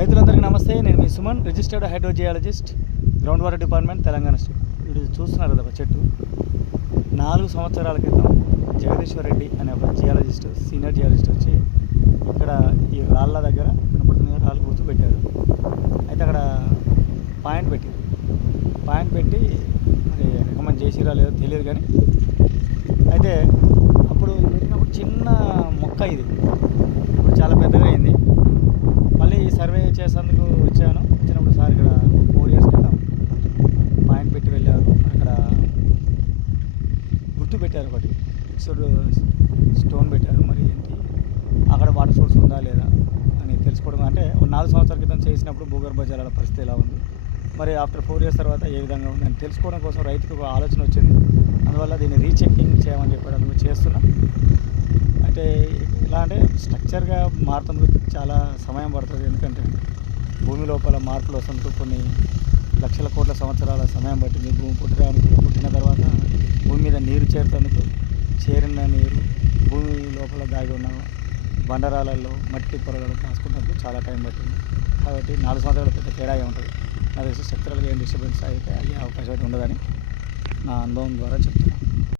రైతులందరికీ నమస్తే. నేను మీ Suman registered hydrogeologist ground water department Telangana state. వీడు చూస్తున్నారు కదా చెట్టు. నాలుగు సంవత్సరాల క్రితం జగదీశ్వర్ రెడ్డి అనే ఒక జియాలజిస్ట్ సీనియర్ జియాలజిస్ట్ వచ్చి ఇక్కడ ఈ రాళ్ళ దగ్గర కనపడుతున్న రాళ్ళు గుర్తు పెట్టారు అయితే అక్కడ పాయింట్ పెట్టారు. పాయింట్ పెట్టి మరి రికమెండ్ చేసిరా లేదో తెలియదు కానీ అయితే అప్పుడు పెట్టినప్పుడు చిన్న మొక్క ఇది. ఇప్పుడు చాలా పెద్దగా అయింది. సర్వే చేసేందుకు వచ్చాను. వచ్చినప్పుడు సార్ ఇక్కడ ఫోర్ ఇయర్స్ క్రితం పాయింట్ పెట్టి వెళ్ళారు. అక్కడ గుర్తు పెట్టారు ఒకటి. ఫిక్స్డ్ స్టోన్ పెట్టారు. మరి ఏంటి? అక్కడ వాటర్ సోర్స్ ఉందా లేదా అని తెలుసుకోవడం అంటే నాలుగు సంవత్సరాల క్రితం చేసినప్పుడు భూగర్భ జలాల పరిస్థితి ఎలా ఉంది? మరి ఆఫ్టర్ ఫోర్ ఇయర్స్ తర్వాత ఏ విధంగా ఉంది అని తెలుసుకోవడం కోసం రైతుకు ఒక ఆలోచన వచ్చింది. అందువల్ల దీన్ని రీచెక్కింగ్ చేయమని చెప్పాడు అందుకు చేస్తున్నా. అంటే స్ట్రక్చర్గా మారుతుందుకు చాలా సమయం పడుతుంది. ఎందుకంటే భూమి లోపల మార్పులు వస్తుంటూ కొన్ని లక్షల కోట్ల సంవత్సరాల సమయం పట్టింది. భూమి పుట్టడానికి పుట్టిన తర్వాత భూమి మీద నీరు చేరుతందుకు చేరిన నీరు భూమి లోపల దాగి ఉన్న బండరాలలో మట్టి పొరలలో దాచుకుంటందుకు చాలా టైం పట్టింది. కాబట్టి నాలుగు సంవత్సరాల పెద్ద తేడా ఉంటుంది నాకు తెలిసి స్ట్రక్చరల్గా ఏం డిస్టర్బెన్స్ అయితే అయ్యే అవకాశం అయితే ఉండదని నా అనుభవం ద్వారా చెప్తున్నాను.